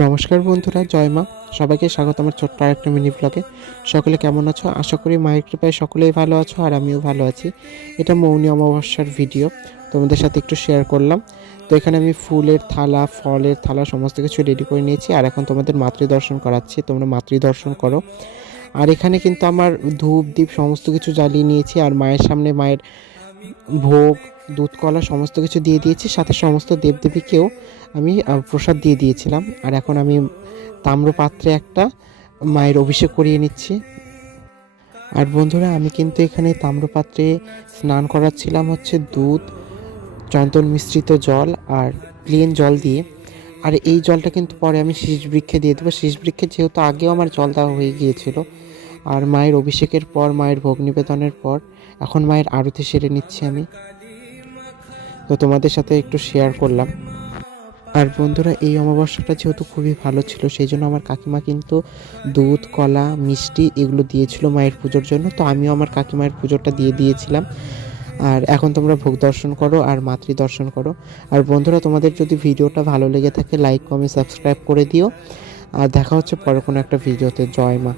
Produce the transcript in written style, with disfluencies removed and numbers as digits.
নমস্কার বন্ধুরা, জয় মা। সবাইকে স্বাগত আমার ছোট্ট আরেকটা মিনি ব্লগে। সকলে কেমন আছো? আশা করি মায়ের কৃপায় সকলেই ভালো আছো, আর আমিও ভালো আছি। এটা মৌনী অমাবস্যার ভিডিও, তোমাদের সাথে একটু শেয়ার করলাম। তো এখানে আমি ফুলের থালা, ফলের থালা সমস্ত কিছু রেডি করে নিয়েছি, আর এখন তোমাদের মাতৃদর্শন করাচ্ছি। তোমরা মাতৃদর্শন করো। আর এখানে কিন্তু আমার ধূপ দ্বীপ সমস্ত কিছু জ্বালিয়ে নিয়েছি, আর মায়ের সামনে মায়ের ভোগ, দুধ কলা সমস্ত কিছু দিয়ে দিয়েছি। সাথে সমস্ত দেবদেবীকেও আমি প্রসাদ দিয়ে দিয়েছিলাম। আর এখন আমি তাম্রপাত্রে একটা মায়ের অভিষেক করিয়ে নিচ্ছি। আর বন্ধুরা, আমি কিন্তু এখানে তাম্রপাত্রে স্নান করাচ্ছিলাম হচ্ছে দুধ, চন্দন মিশ্রিত জল আর প্লেন জল দিয়ে। আর এই জলটা কিন্তু পরে আমি শীষ বৃক্ষে দিয়ে দেবো। শীষ বৃক্ষে যেহেতু আগেও আমার জল দেওয়া হয়ে গিয়েছিল। আর মায়ের অভিষেকের পর, মায়ের ভোগ নিবেদনের পর এখন মায়ের আরতি সেরে নিচ্ছি আমি। তো তোমাদের সাথে একটু শেয়ার করলাম। আর বন্ধুরা, এই অমাবস্যাটা যেহেতু খুবই ভালো ছিল, সেই জন্য আমার কাকিমা কিন্তু দুধ, কলা, মিষ্টি এগুলো দিয়েছিল মায়ের পুজোর জন্য। তো আমিও আমার কাকিমায়ের পুজোটা দিয়ে দিয়েছিলাম। আর এখন তোমরা ভোগ দর্শন করো আর মাতৃ দর্শন করো। আর বন্ধুরা, তোমাদের যদি ভিডিওটা ভালো লেগে থাকে লাইক, কমেন্ট, সাবস্ক্রাইব করে দিও। আর দেখা হচ্ছে পরে কোনো একটা ভিডিওতে। জয় মা।